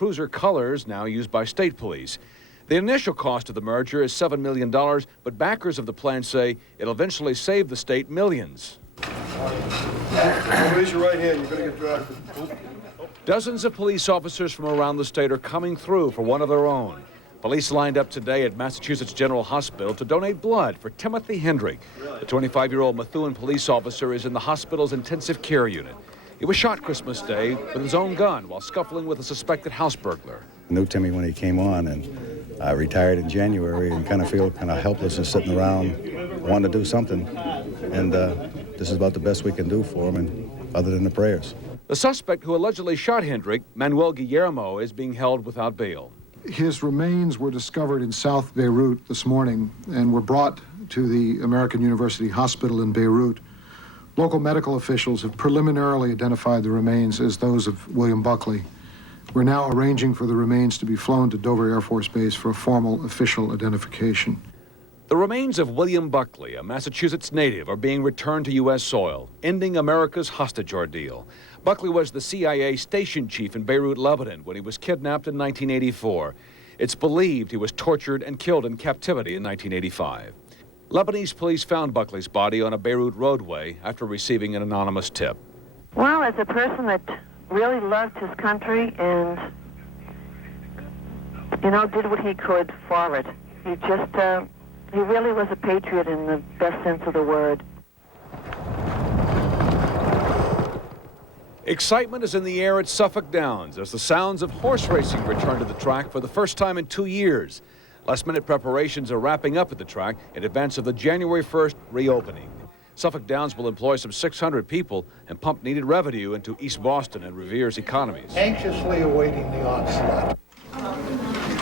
cruiser colors now used by state police. The initial cost of the merger is $7 million, but backers of the plan say it'll eventually save the state millions. Raise your right hand, you're going to get drafted. Dozens of police officers from around the state are coming through for one of their own. Police lined up today at Massachusetts General Hospital to donate blood for Timothy Hendrick. The 25-year-old Methuen police officer is in the hospital's intensive care unit. He was shot Christmas Day with his own gun while scuffling with a suspected house burglar. I knew Timmy when he came on, and I retired in January and kind of feel kind of helpless and sitting around, wanting to do something. And this is about the best we can do for him, and other than the prayers. The suspect who allegedly shot Hendrick, Manuel Guillermo, is being held without bail. His remains were discovered in South Beirut this morning and were brought to the American University Hospital in Beirut. Local medical officials have preliminarily identified the remains as those of William Buckley. We're now arranging for the remains to be flown to Dover Air Force Base for a formal official identification. The remains of William Buckley, a Massachusetts native, are being returned to U.S. soil, ending America's hostage ordeal. Buckley was the CIA station chief in Beirut, Lebanon, when he was kidnapped in 1984. It's believed he was tortured and killed in captivity in 1985. Lebanese police found Buckley's body on a Beirut roadway after receiving an anonymous tip. Well, as a person that really loved his country and, did what he could for it, he really was a patriot in the best sense of the word. Excitement is in the air at Suffolk Downs as the sounds of horse racing return to the track for the first time in 2 years. Last-minute preparations are wrapping up at the track in advance of the January 1st reopening. Suffolk Downs will employ some 600 people and pump needed revenue into East Boston and Revere's economies. Anxiously awaiting the onslaught.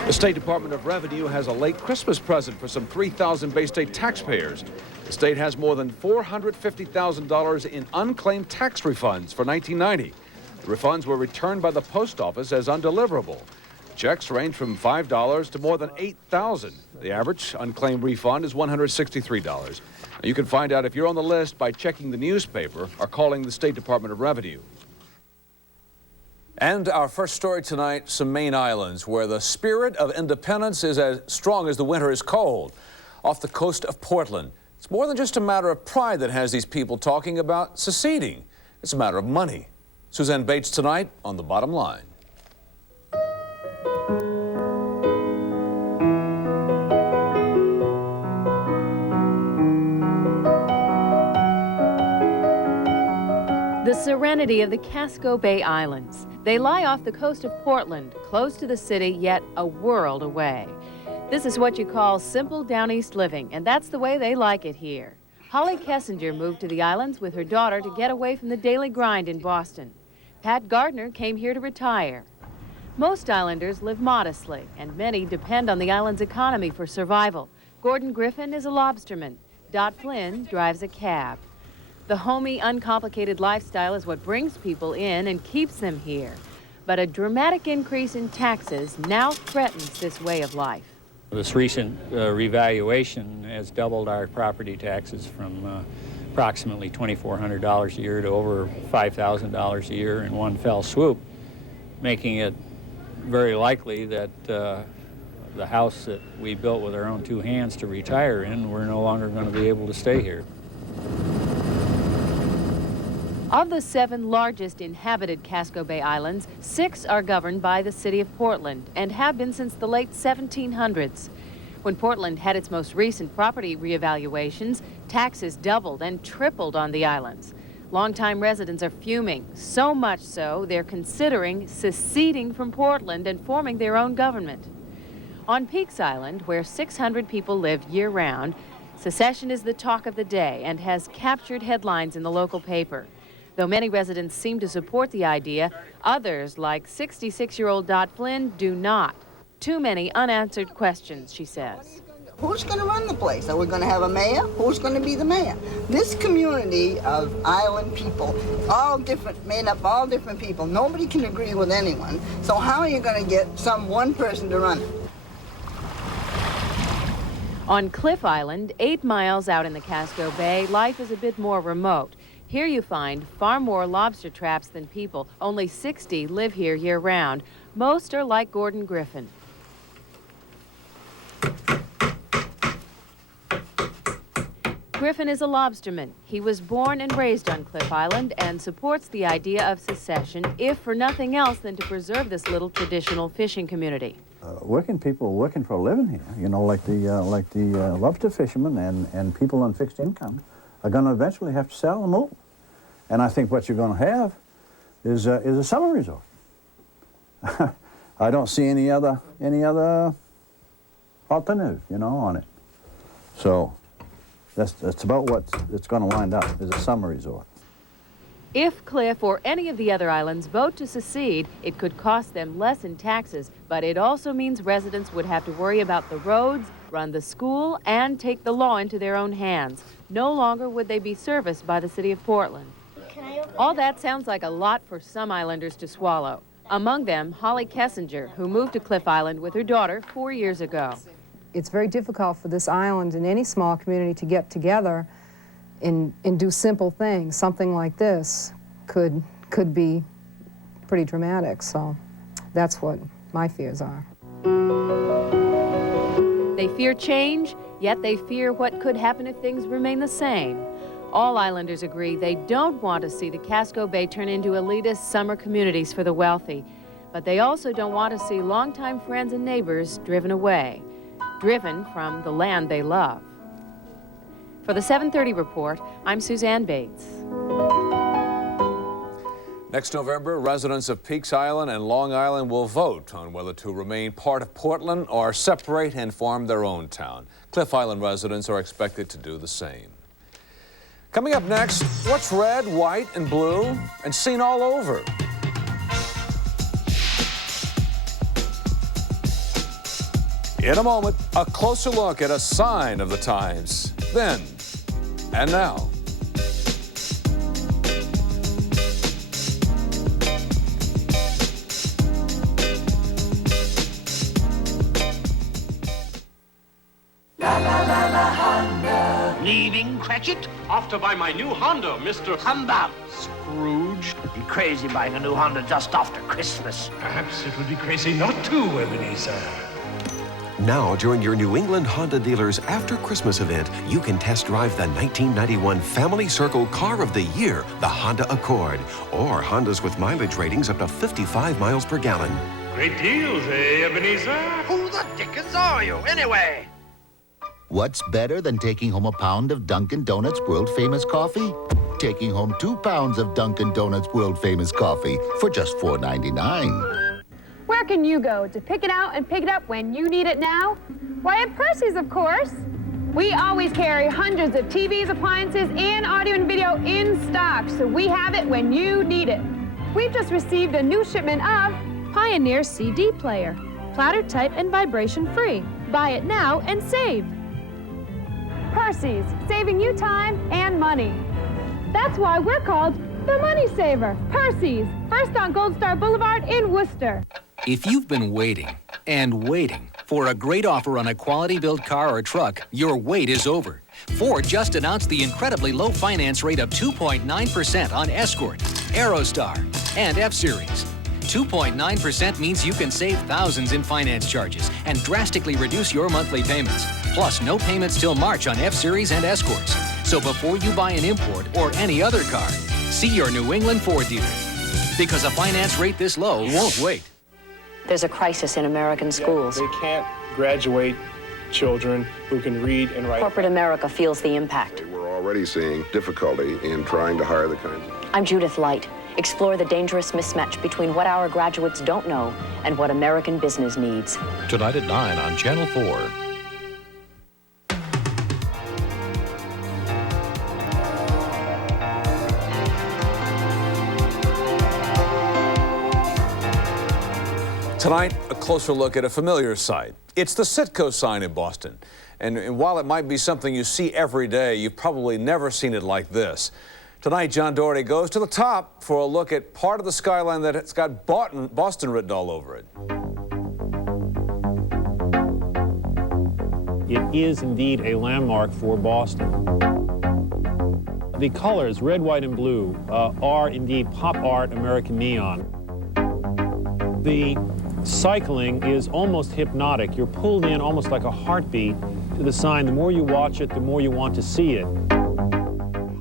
The State Department of Revenue has a late Christmas present for some 3,000 Bay State taxpayers. The state has more than $450,000 in unclaimed tax refunds for 1990. The refunds were returned by the post office as undeliverable. Checks range from $5 to more than $8,000. The average unclaimed refund is $163. You can find out if you're on the list by checking the newspaper or calling the State Department of Revenue. And our first story tonight, some Maine islands where the spirit of independence is as strong as the winter is cold. Off the coast of Portland, it's more than just a matter of pride that has these people talking about seceding. It's a matter of money. Suzanne Bates tonight on The Bottom Line. The serenity of the Casco Bay Islands. They lie off the coast of Portland, close to the city, yet a world away. This is what you call simple down east living, and that's the way they like it here. Holly Kessinger moved to the islands with her daughter to get away from the daily grind in Boston. Pat Gardner came here to retire. Most islanders live modestly, and many depend on the island's economy for survival. Gordon Griffin is a lobsterman. Dot Flynn drives a cab. The homey, uncomplicated lifestyle is what brings people in and keeps them here. But a dramatic increase in taxes now threatens this way of life. This recent revaluation has doubled our property taxes from approximately $2,400 a year to over $5,000 a year in one fell swoop, making it very likely that the house that we built with our own two hands to retire in, we're no longer going to be able to stay here. Of the 7 largest inhabited Casco Bay Islands, 6 are governed by the city of Portland and have been since the late 1700s. When Portland had its most recent property reevaluations, taxes doubled and tripled on the islands. Longtime residents are fuming, so much so they're considering seceding from Portland and forming their own government. On Peaks Island, where 600 people live year-round, secession is the talk of the day and has captured headlines in the local paper. Though many residents seem to support the idea, others, like 66-year-old Dot Flynn, do not. Too many unanswered questions, she says. Who's going to run the place? Are we going to have a mayor? Who's going to be the mayor? This community of island people, all different, made up all different people, nobody can agree with anyone. So how are you going to get some one person to run it? On Cliff Island, 8 miles out in the Casco Bay, life is a bit more remote. Here you find far more lobster traps than people. Only 60 live here year-round. Most are like Gordon Griffin. Griffin is a lobsterman. He was born and raised on Cliff Island and supports the idea of secession, if for nothing else than to preserve this little traditional fishing community. Working people working for a living here, you know, like the lobster fishermen and people on fixed income are going to eventually have to sell and move. And I think what you're going to have is a summer resort. I don't see any other alternative, you know, on it. So that's about what it's going to wind up, is a summer resort. If Cliff or any of the other islands vote to secede, it could cost them less in taxes, but it also means residents would have to worry about the roads, run the school, and take the law into their own hands. No longer would they be serviced by the city of Portland. All that sounds like a lot for some islanders to swallow. Among them, Holly Kessinger, who moved to Cliff Island with her daughter 4 years ago. It's very difficult for this island and any small community to get together and do simple things. Something like this could be pretty dramatic, so that's what my fears are. They fear change, yet they fear what could happen if things remain the same. All islanders agree they don't want to see the Casco Bay turn into elitist summer communities for the wealthy, but they also don't want to see longtime friends and neighbors driven away, driven from the land they love. For the 7:30 report, I'm Suzanne Bates. Next November, residents of Peaks Island and Long Island will vote on whether to remain part of Portland or separate and form their own town. Cliff Island residents are expected to do the same. Coming up next, what's red, white, and blue and seen all over? In a moment, a closer look at a sign of the times. Then and now. Leaving Cratchit? Off to buy my new Honda, Mr. Humbug. Scrooge. Be crazy buying a new Honda just after Christmas. Perhaps it would be crazy not to, Ebenezer. Now, during your New England Honda dealers After Christmas event, you can test drive the 1991 Family Circle Car of the Year, the Honda Accord, or Hondas with mileage ratings up to 55 miles per gallon. Great deals, eh, Ebenezer? Who the dickens are you, anyway? What's better than taking home a pound of Dunkin' Donuts world-famous coffee? Taking home 2 pounds of Dunkin' Donuts world-famous coffee for just $4.99. Where can you go to pick it out and pick it up when you need it now? Why, at Percy's, of course. We always carry hundreds of TVs, appliances, and audio and video in stock, so we have it when you need it. We've just received a new shipment of Pioneer CD player, platter type and vibration free. Buy it now and save. Percy's, saving you time and money. That's why we're called the Money Saver. Percy's, first on Gold Star Boulevard in Worcester. If you've been waiting and waiting for a great offer on a quality-built car or truck, your wait is over. Ford just announced the incredibly low finance rate of 2.9% on Escort, Aerostar, and F-Series. 2.9% means you can save thousands in finance charges and drastically reduce your monthly payments. Plus, no payments till March on F-Series and Escorts. So before you buy an import or any other car, see your New England Ford dealer. Because a finance rate this low won't wait. There's a crisis in American schools. They can't graduate children who can read and write. Corporate America feels the impact. We're already seeing difficulty in trying to hire the kinds of... I'm Judith Light. Explore the dangerous mismatch between what our graduates don't know and what American business needs. Tonight at 9 on Channel 4. Tonight, a closer look at a familiar sight. It's the Citgo sign in Boston. And while it might be something you see every day, you've probably never seen it like this. Tonight, John Doherty goes to the top for a look at part of the skyline that has got Boston written all over it. It is indeed a landmark for Boston. The colors, red, white, and blue, are indeed pop art American neon. The cycling is almost hypnotic. You're pulled in almost like a heartbeat to the sign. The more you watch it, the more you want to see it.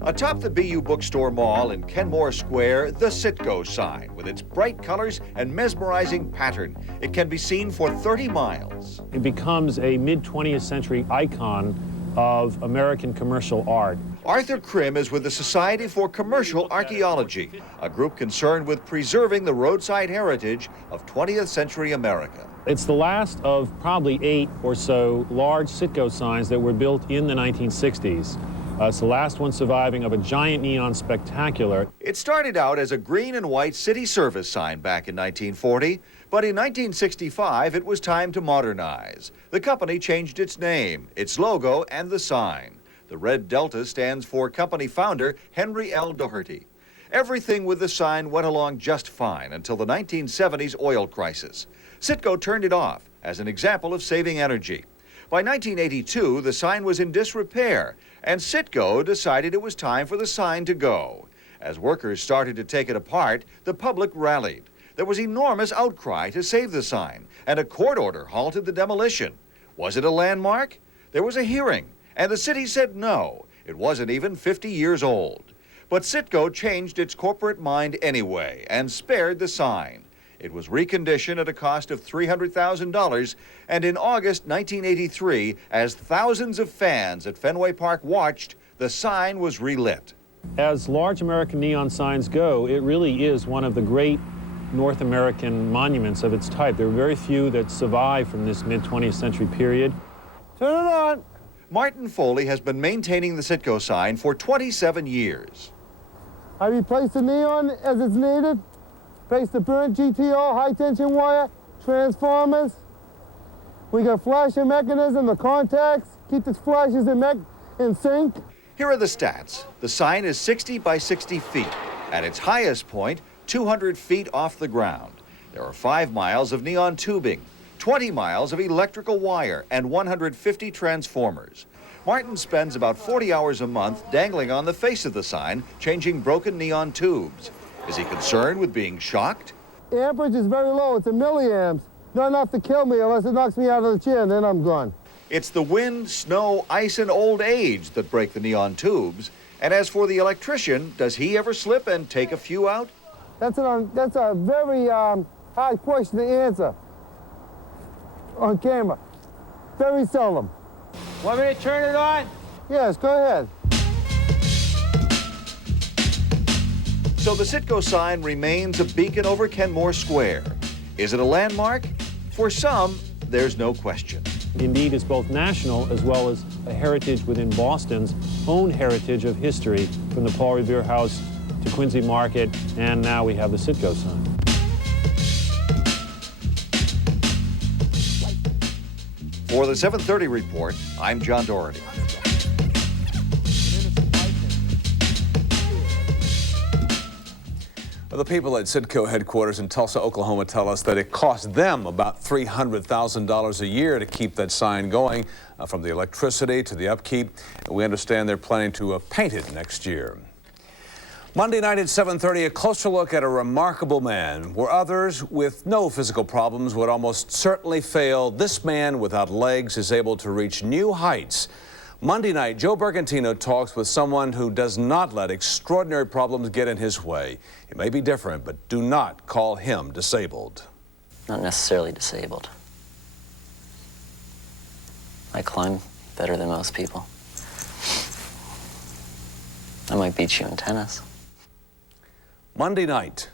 Atop the BU Bookstore Mall in Kenmore Square, the Citgo sign, with its bright colors and mesmerizing pattern. It can be seen for 30 miles. It becomes a mid-20th century icon of American commercial art. Arthur Krim is with the Society for Commercial Archaeology, a group concerned with preserving the roadside heritage of 20th century America. It's the last of probably 8 or so large Citgo signs that were built in the 1960s. It's the last one surviving of a giant neon spectacular. It started out as a green and white city service sign back in 1940, but in 1965 it was time to modernize. The company changed its name, its logo, and the sign. The red delta stands for company founder Henry L. Doherty. Everything with the sign went along just fine until the 1970s oil crisis. Citgo turned it off as an example of saving energy. By 1982, the sign was in disrepair, and Citgo decided it was time for the sign to go. As workers started to take it apart, the public rallied. There was enormous outcry to save the sign, and a court order halted the demolition. Was it a landmark? There was a hearing, and the city said no. It wasn't even 50 years old. But Citgo changed its corporate mind anyway and spared the sign. It was reconditioned at a cost of $300,000, and in August 1983, as thousands of fans at Fenway Park watched, the sign was relit. As large American neon signs go, it really is one of the great North American monuments of its type. There are very few that survive from this mid-20th century period. Turn it on! Martin Foley has been maintaining the Citgo sign for 27 years. I replace the neon as it's needed. Replace the burnt GTO, high-tension wire, transformers. We got flashing mechanism, the contacts, keep the flashes in sync. Here are the stats. The sign is 60 by 60 feet. At its highest point, 200 feet off the ground. There are 5 miles of neon tubing, 20 miles of electrical wire, and 150 transformers. Martin spends about 40 hours a month dangling on the face of the sign, changing broken neon tubes. Is he concerned with being shocked? Amperage is very low. It's a milliamps. Not enough to kill me unless it knocks me out of the chair, and then I'm gone. It's the wind, snow, ice, and old age that break the neon tubes. And as for the electrician, does he ever slip and take a few out? That's a very hard question to answer on camera. Very seldom. Want me to turn it on? Yes, go ahead. So the Citgo sign remains a beacon over Kenmore Square. Is it a landmark? For some, there's no question. Indeed, it's both national as well as a heritage within Boston's own heritage of history, from the Paul Revere House to Quincy Market, and now we have the Citgo sign. For the 7:30 report, I'm John Doherty. The people at Citgo headquarters in Tulsa, Oklahoma tell us that it costs them about $300,000 a year to keep that sign going, from the electricity to the upkeep. We understand they're planning to paint it next year. Monday night at 7:30, a closer look at a remarkable man. Where others with no physical problems would almost certainly fail, this man without legs is able to reach new heights. Monday night, Joe Bergantino talks with someone who does not let extraordinary problems get in his way. He may be different, but do not call him disabled. Not necessarily disabled. I climb better than most people. I might beat you in tennis. Monday night,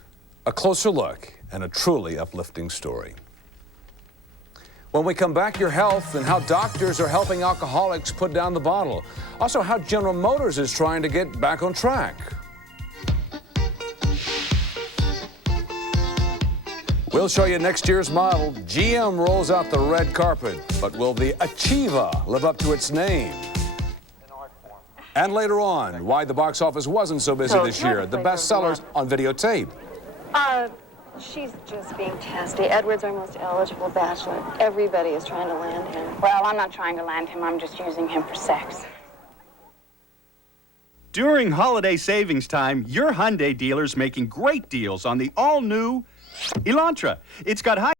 a closer look and a truly uplifting story. When we come back, your health and how doctors are helping alcoholics put down the bottle. Also, how General Motors is trying to get back on track. We'll show you next year's model. GM rolls out the red carpet, but will the Achieva live up to its name? And later on, why the box office wasn't so busy this year. The bestsellers on videotape. She's just being testy. Edward's our most eligible bachelor. Everybody is trying to land him. Well, I'm not trying to land him. I'm just using him for sex. During holiday savings time, your Hyundai dealer's making great deals on the all-new Elantra. It's got high